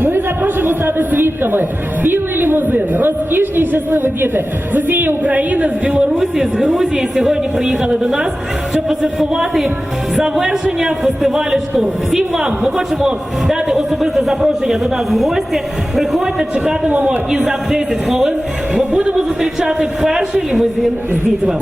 Ми запрошуємо стати свідками. Білий лімузин, розкішні і щасливі діти з усієї України, з Білорусі, з Грузії сьогодні приїхали до нас, щоб посвяткувати завершення фестивалю штурм. Всім вам ми хочемо дати особисте запрошення до нас в гості. Приходьте, чекатимемо і за 10 хвилин ми будемо зустрічати перший лімузин з дітьми.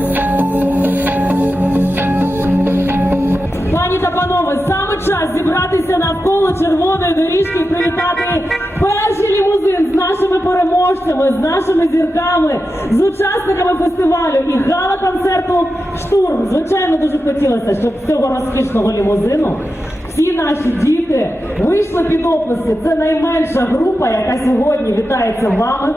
Пані та панове, саме час зібратися навколо червоної доріжки і привітати перший лімузин з нашими переможцями, з нашими зірками, з учасниками фестивалю і гала-концерту Штурм. Звичайно, дуже хотілося, щоб цього розкішного лімузину всі наші діти вийшли під оплески. Це найменша група, яка сьогодні вітається вами.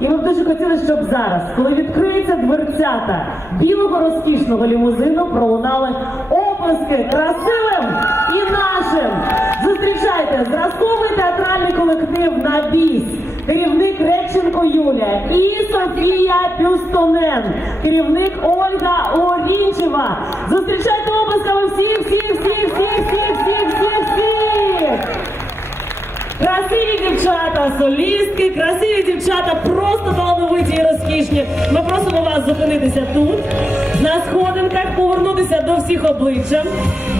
І ми б дуже хотіли, щоб зараз, коли відкриються дверцята білого розкішного лімузину, пролунали оплески красивим і нашим. Зустрічайте зразковий театральний колектив на біс. Керівник Реченко Юлія і Софія Пюстонен, керівник Ольга Орінчева. Зустрічайте оплесками всіх, всіх, всіх, всіх, всіх, всіх, всіх. Красиві дівчата, солістки, красиві дівчата, просто талановиті і розкішні. Ми просимо вас зупинитися тут, на сходинках, повернутися до всіх обличчя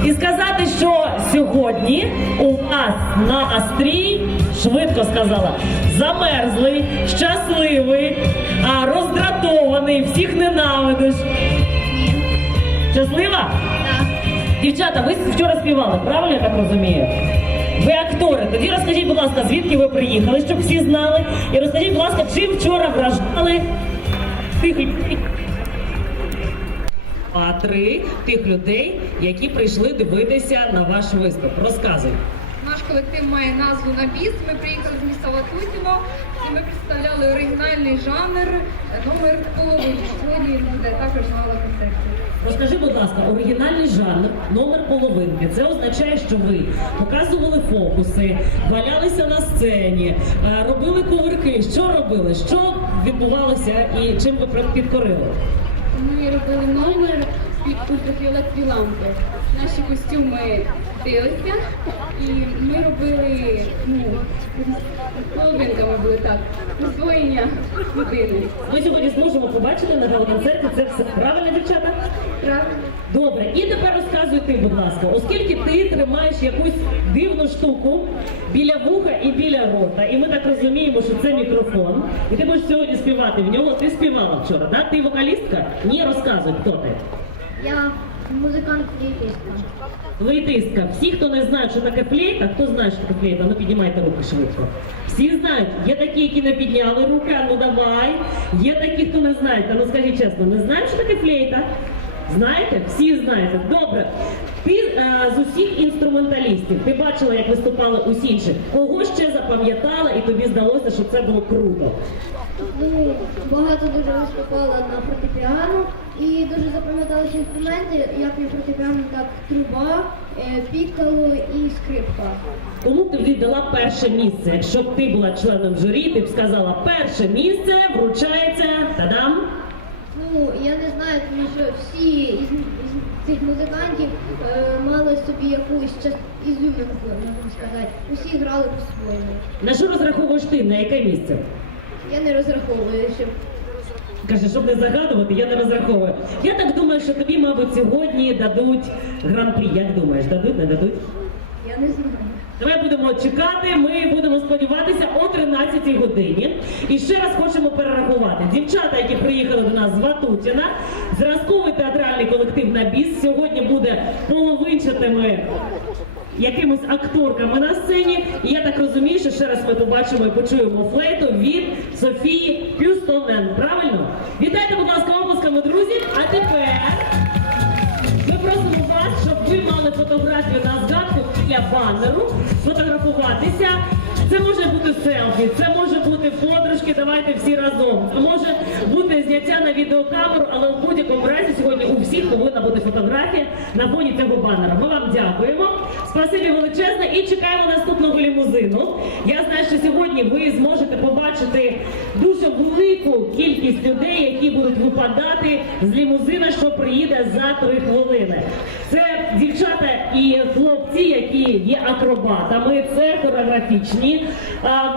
і сказати, що сьогодні у вас настрій, швидко сказала, замерзлий, щасливий, а роздратований, всіх ненавидиш. Щаслива? Дівчата, ви вчора співали, правильно я так розумію? Ви актори. Тоді розкажіть, будь ласка, звідки ви приїхали, щоб всі знали. І розкажіть, будь ласка, чим вчора вражали тих А три тих людей, які прийшли дивитися на ваш виступ. Розказуй. Наш колектив має назву Набіс. Ми приїхали з міста Ватутіно ми представляли оригінальний жанр е, номер половини. Сьогодні буде також гала концертів. Розкажи, будь ласка, оригінальний жанр, номер половинки. Це означає, що ви показували фокуси, валялися на сцені, е, робили кувирки. Що робили? Що відбувалося і чим ви підкорили? Ми робили номер під ультрафіолетові лампи. Наші костюми дилися, і ми робили ну, половинками були так, освоєння години. Ми сьогодні зможемо побачити на гала-концерті це все. Правильно, дівчата? Правильно? Добре, і тепер розказуй ти, будь ласка, оскільки ти тримаєш якусь дивну штуку біля вуха і біля рота, і ми так розуміємо, що це мікрофон, і ти будеш сьогодні співати в нього. Ти співала вчора, да? Ти вокалістка? Ні, розказуй, хто ти. Я музикант флейтистка. Флейтистка. Всі, хто не знає, що таке флейта, хто знає, що таке флейта, ну піднімайте руки швидко. Всі знають. Є такі, які не підняли руки, а ну давай. Є такі, хто не знає. Та ну скажіть чесно, не знаєш, що таке флейта? Знаєте? Всі знаєте. Добре. Ти е, з усіх інструменталістів, ти бачила, як виступали усі інші. Кого ще запам'ятала і тобі здалося, що це було круто? Ну, багато дуже виступала на фортепіано і дуже запам'яталися інструменти, як і так труба, е, пікало і скрипка. Кому ти віддала перше місце? Якщо б ти була членом журі, ти б сказала, перше місце вручається тадам. Ну, я не знаю, тому що всі із, із цих музикантів е, мали собі якусь час ізюминку, можна сказати. Усі грали по-своєму. На що розраховуєш ти? На яке місце? Я не розраховую, щоб Каже, щоб не загадувати, я не розраховую. Я так думаю, що тобі, мабуть, сьогодні дадуть гран-прі. Як думаєш, дадуть, не дадуть? я не знаю. Давай будемо чекати. Ми будемо сподіватися о 13 годині. І ще раз хочемо перерахувати. Дівчата, які приїхали до нас з Ватутіна, зразковий театральний колектив на біс сьогодні буде половинчатими якимись акторками на сцені. І я так розумію, що ще раз ми побачимо і почуємо флейту від Софії Пюстонен. Правильно? Вітайте, будь ласка, оплесками, друзі. А тепер ми просимо вас, щоб ви мали фотографію на згадку для банеру, сфотографуватися. Це може бути селфі, це може бути подружки, давайте всі разом. Це може бути зняття на відеокамеру, але в будь-якому разі сьогодні у всіх повинна бути фотографія на фоні цього банера. Ми вам дякуємо. Спасибі величезне і чекаємо наступного лімузину. Я знаю, що сьогодні ви зможете побачити дуже велику кількість людей, які будуть випадати з лімузина, що приїде за три хвилини. Це дівчата і хлопці, які є акробатами, це хореографічні а,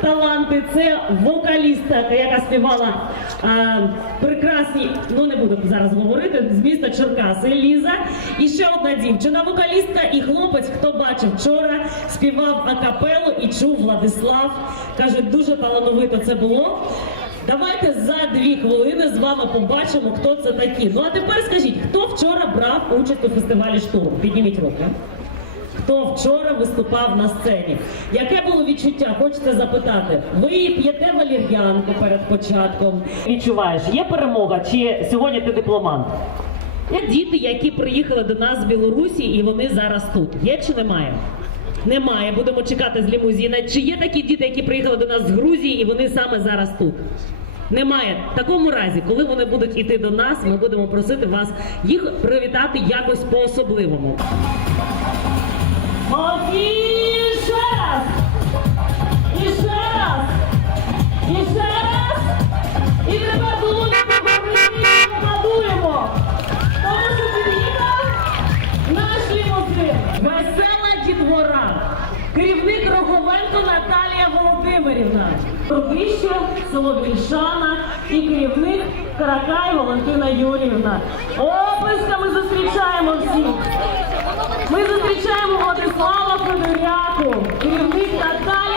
таланти, це вокалістка, яка співала а, прекрасні, ну не буду зараз говорити, з міста Черкаси Ліза. І ще одна дівчина, вокалістка і хлопець, хто бачив вчора, співав акапелу і чув Владислав. Каже, дуже талановито це було. Давайте за дві хвилини з вами побачимо, хто це такі. Ну а тепер скажіть, хто вчора брав участь у фестивалі штурм? Підніміть руки. Хто вчора виступав на сцені? Яке було відчуття? Хочете запитати? Ви п'єте валір'янку перед початком. Відчуваєш, є перемога чи сьогодні ти дипломант? Є діти, які приїхали до нас з Білорусі, і вони зараз тут. Є чи немає? Немає. Будемо чекати з лімузіна. Чи є такі діти, які приїхали до нас з Грузії, і вони саме зараз тут? Немає. В такому разі, коли вони будуть іти до нас, ми будемо просити вас їх привітати якось по-особливому. Молодці! ще раз! І ще раз! І ще раз! І тепер долоні Роговенко Наталія Володимирівна. Родище, село Вільшана і керівник Каракай Валентина Юрівна. Описками зустрічаємо всіх. Ми зустрічаємо Владислава Федоряку, керівник Наталія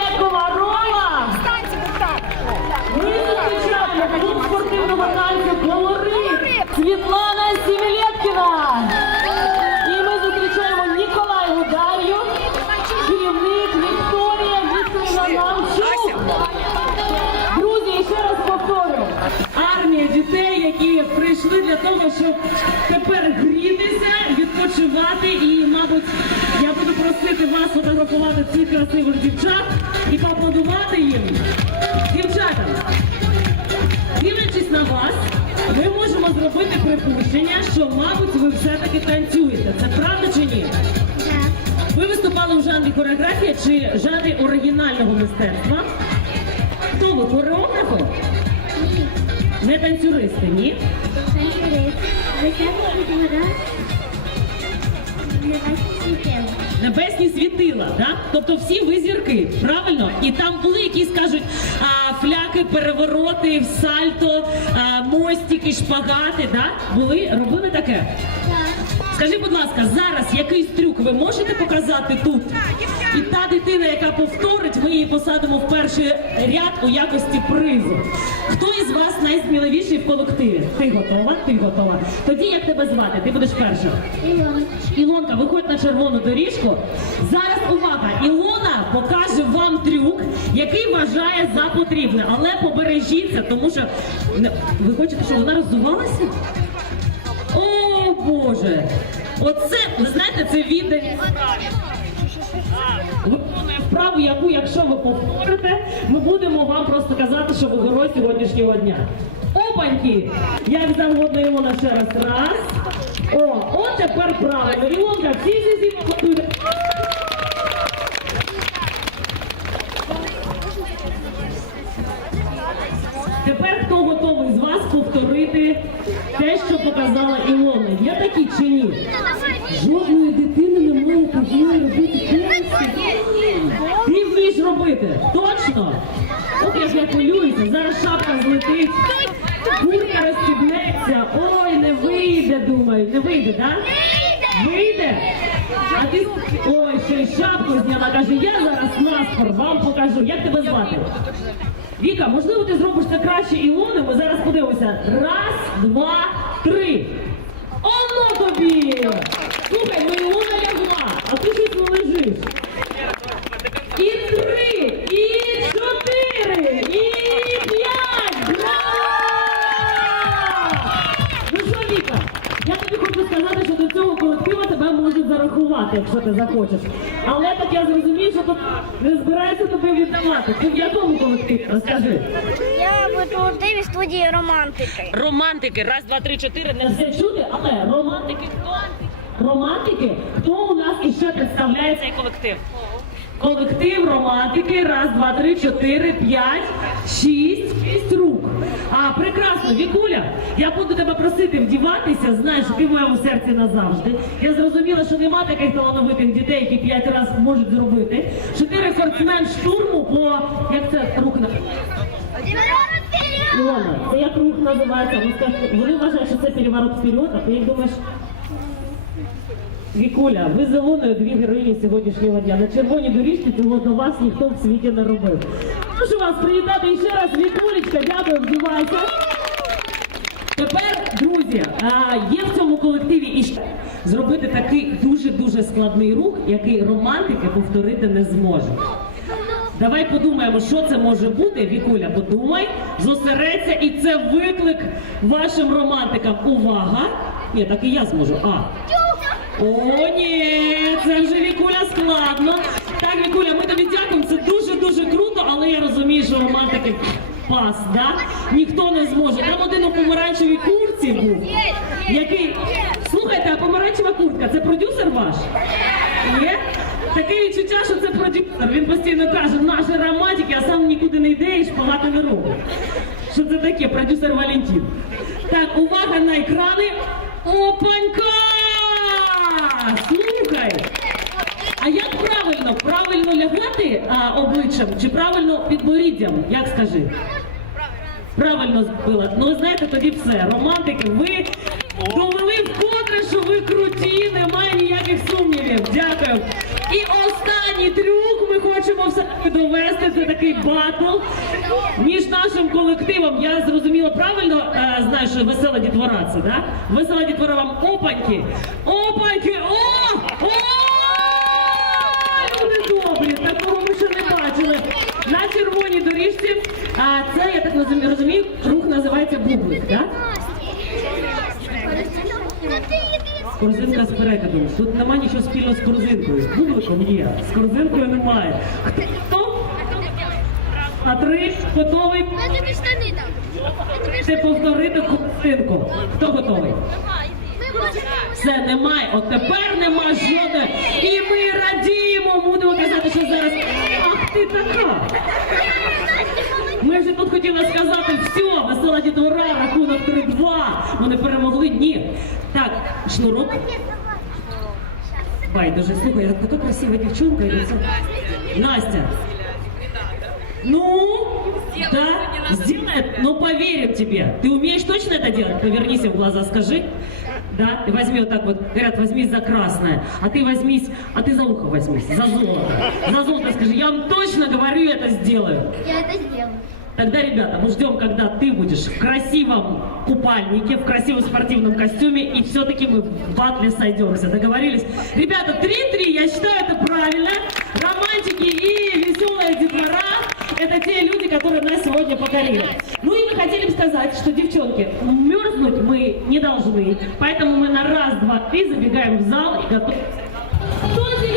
щоб тепер грітися, відпочивати і, мабуть, я буду просити вас фотографувати цих красивих дівчат і поаплодувати їм. Дівчата, дивлячись на вас, ми можемо зробити припущення, що, мабуть, ви все-таки танцюєте. Це правда чи ні? Ви виступали в жанрі хореографія чи жанрі оригінального мистецтва? Хто ви, хореографи? Не танцюристи, ні? Небесні світила, да? Тобто всі ви зірки, правильно? І там були якісь кажуть а, фляки, перевороти, сальто, а, мостики, шпагати, да? Були? Робили таке? Скажи, будь ласка, зараз якийсь трюк ви можете показати тут? І та дитина, яка повторить, ми її посадимо в перший ряд у якості призу. Хто із вас найсміливіший в колективі? Ти готова? Ти готова. Тоді як тебе звати? Ти будеш перша. Ілонка, виходь на червону доріжку. Зараз увага! Ілона покаже вам трюк, який вважає за потрібне. Але побережіться, тому що ви хочете, щоб вона роззувалася? Боже! Оце, ви знаєте, це відданість. Виконує вправу, яку, якщо ви повторите, ми будемо вам просто казати, що ви герой сьогоднішнього дня. Опаньки! Як завгодно Ілона ще раз. Раз. О, от тепер правильно. Ілонка, всі всі всі повторюйте. Тепер хто готовий з вас повторити те, що показала Ілона? Є такі чи ні? Жодної дитини немає, яка вміє робити. Ти вмієш робити? Точно? От як я хвилююся, зараз шапка злетить, куртка розстібнеться. Ой, не вийде, думаю. Не вийде, так? Вийде? А ти ой, ще й шапку зняла. Каже, я зараз наспор вам покажу. Як тебе звати? Віка, можливо, ти зробиш це краще Ілони. Ми зараз подивимося. Раз, два, три. Оно тобі! Слухай, ну Ілона лягла, а ти щось не лежиш. І три, зарахувати, якщо ти захочеш. Але так я зрозумію, що тут не збираються тобі віддавати. Ти в якому колективі? Розкажи. Я в колективі студії романтики. Романтики, раз, два, три, чотири, не все чути, але романтики хто? Романтики? Хто у нас іще представляє цей колектив? Колектив романтики, раз, два, три, чотири, п'ять, шість. А, прекрасно, Вікуля, я буду тебе просити вдіватися, знаєш, ти в моєму серці назавжди. Я зрозуміла, що нема таких талановитих дітей, які п'ять разів можуть зробити. Що ти рекордсмен штурму по як це рух на Ілона, це як рух називається? Ну, вони вважають, що це переворот вперед, а ти як думаєш? Вікуля, ви з дві героїні сьогоднішнього дня. На червоній доріжці цього до вас ніхто в світі не робив. Прошу вас привітати ще раз, Вікулечка, дякую, вдівайся. Тепер, друзі, є в цьому колективі і зробити такий дуже-дуже складний рух, який романтики повторити не зможуть. Давай подумаємо, що це може бути. Вікуля, подумай, зосередься, і це виклик вашим романтикам. Увага! Ні, так і я зможу. А. О, ні, це вже Вікуля складно. Так, Вікуля, ми тобі дякуємо. Це дуже-дуже круто, але я розумію, що романтики пас, да? Ніхто не зможе. Там один у помаранчевій курці був, який. Слухайте, а помаранчева куртка це продюсер ваш? Є? Таке відчуття, що це продюсер. Він постійно каже, наші романтики, а сам нікуди не йде і шпагати не робить. Що це таке, продюсер Валентин? Так, увага на екрани. Опанька! А як правильно? Правильно лягати а, обличчям чи правильно підборіддям? Як скажи? Правильно зробила. Ну, знаєте, тоді все. Романтики, ви довели вкотре, що ви круті, немає ніяких сумнівів. Дякую. І останній трюк ми хочемо все довести. Це такий батл між нашим колективом. Я зрозуміла правильно, е, знаєш, що весела дітвора це, да? Весела дітвора вам опаньки. Опаньки! О! О! Люди добрі, такого ми бачили. На червоній доріжці, а це, я так розумію, рух називається бублик, так? Корзинка з перекладом. Тут немає нічого спільного з корзинкою. З бубликом є, з корзинкою немає. Хто? А три готовий ще повторити корзинку. Хто готовий? Все немає, от тепер нема жодної. І ми радіємо, будемо казати, що зараз. Ах ти така! Ми вже тут хотіли сказати, все, весела дітвора, рахунок 3-2. Вони перемогли. Ні. Так, шнурок. Байдуже, слухай, я така красива дівчинка. і це- Настя. Ну, да, сделает, ну поверим тебе. Ты умеешь точно это делать? Повернись в глаза, скажи. Да, ты возьми вот так вот, говорят, возьмись за красное, а ты возьмись, а ты за ухо возьмись, за золото. За золото скажи, я вам точно говорю, я это сделаю. Я это сделаю. Тогда, ребята, мы ждем, когда ты будешь в красивом купальнике, в красивом спортивном костюме, и все-таки мы в батле сойдемся. Договорились? Ребята, 3-3, я считаю, это правильно. Романтики и веселая детвора – это те люди, которые нас сегодня покорили. Ну и мы хотели бы сказать, что, девчонки, мерзнуть мы не должны, поэтому мы на раз, два, три забегаем в зал и готовы. Кто эти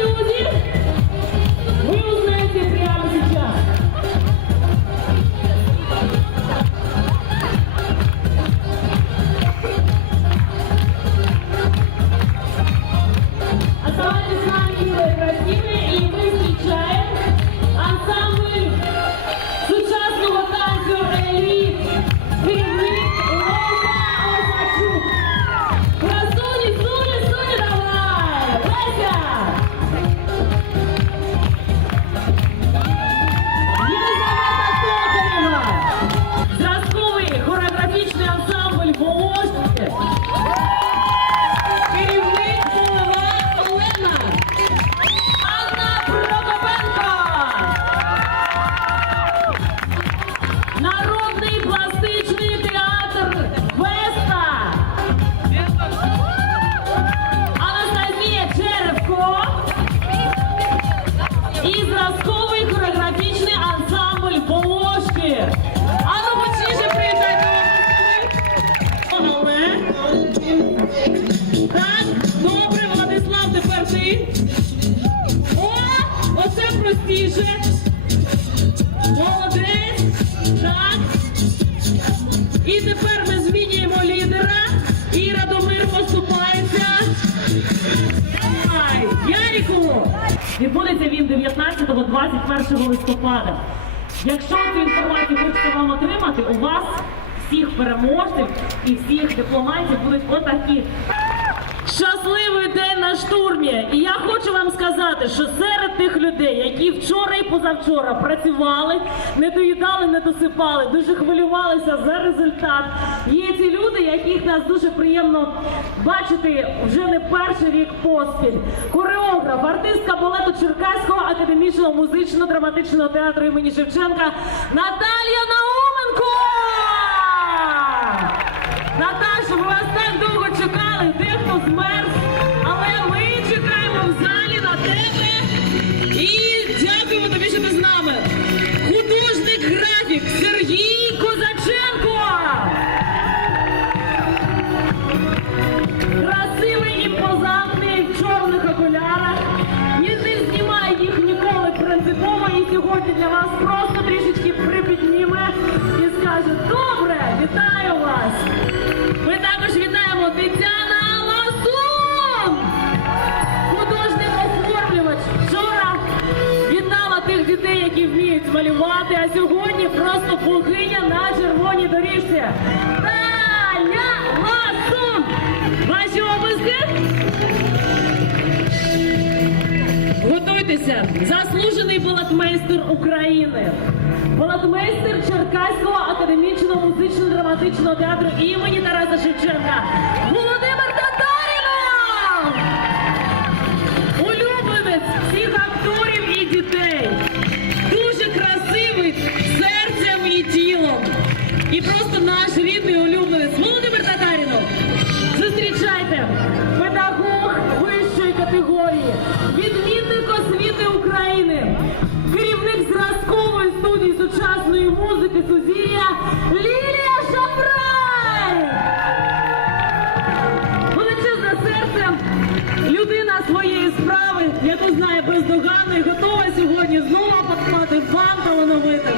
19-21 листопада. Якщо цю інформацію хочете вам отримати, у вас всіх переможців і всіх дипломатів будуть отакі. День на штурмі! І я хочу вам сказати, що серед тих людей, які вчора і позавчора працювали, не доїдали, не досипали, дуже хвилювалися за результат. Є ці люди, яких нас дуже приємно бачити вже не перший рік поспіль. Хореограф, артистка балету Черкаського академічного музично-драматичного театру імені Шевченка Наталія Науменко! Вас! Ми також вітаємо Тетяна Ласун! Художник оформлювач. Вчора вітала тих дітей, які вміють малювати, а сьогодні просто богиня на червоній доріжці. Таня Ласун! Ваші обласки? Готуйтеся! Заслужений балетмейстер України. Балетмейстер Черкаського академічного музично-драматичного театру імені Тараса Шевченка. Володимир Татарінов! Улюбленець всіх акторів і дітей. Дуже красивий серцем і тілом. І просто наш рідний улюбленець вам талановитим.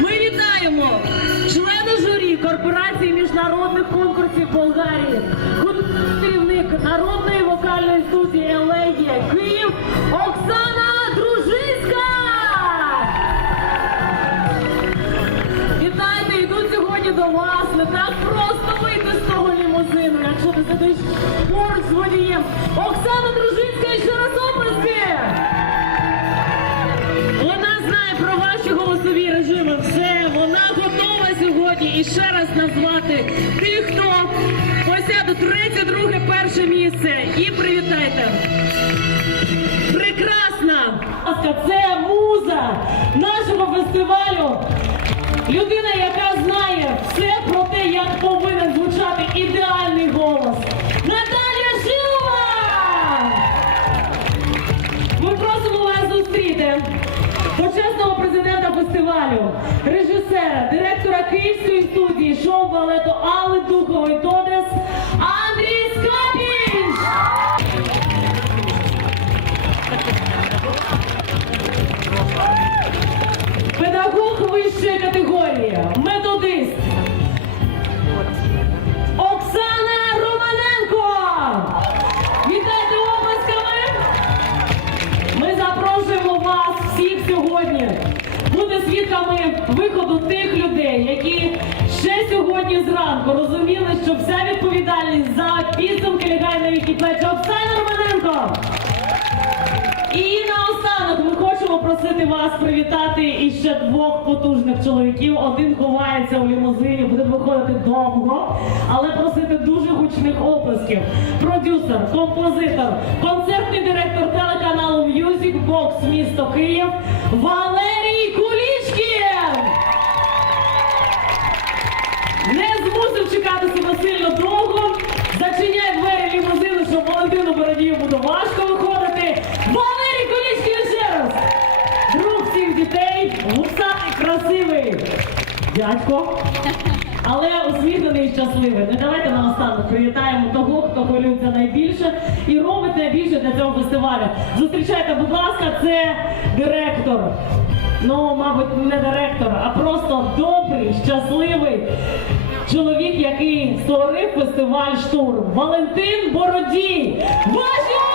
Ми вітаємо члена журі корпорації міжнародних конкурсів Болгарії, керівник народної вокальної студії Елегія Київ Оксана Дружинська. Вітайте, йдуть сьогодні до вас. Не так просто вийти з того лімузину, якщо ти сидиш поруч з водієм. Оксана Дружинська ще раз оплески! Про ваші голосові режими. Все, вона готова сьогодні і ще раз назвати тих, хто посяде третє, друге, перше місце. І привітайте. Прекрасна! Це муза нашого фестивалю. Людина, яка знає все про те, як повинен звучати ідеальний фестивалю, режисера, директора Київської студії шоу балету Алли Духової Тодес Андрій тих людей, які ще сьогодні зранку розуміли, що вся відповідальність за підсумки лягає на їхні плечі. Оксана Романенко! І наостанок ми хочемо просити вас привітати іще двох потужних чоловіків. Один ховається у лімузині, буде виходити довго, але просити дуже гучних оплесків. Продюсер, композитор, концертний директор телеканалу Music Box місто Київ Валерій чекати себе сильно довго. Зачиняй двері лімузину, щоб Валентину Бородію буде важко виходити. Валерій Колічкін ще раз! Друг всіх дітей, гусатий, красивий дядько, але усміхнений і щасливий. Не давайте наостанок привітаємо того, хто хвилюється найбільше і робить найбільше для цього фестивалю. Зустрічайте, будь ласка, це директор. Ну, мабуть, не директор, а просто добрий, щасливий чоловік, який створив фестиваль штурм. Валентин Бородій. Ваші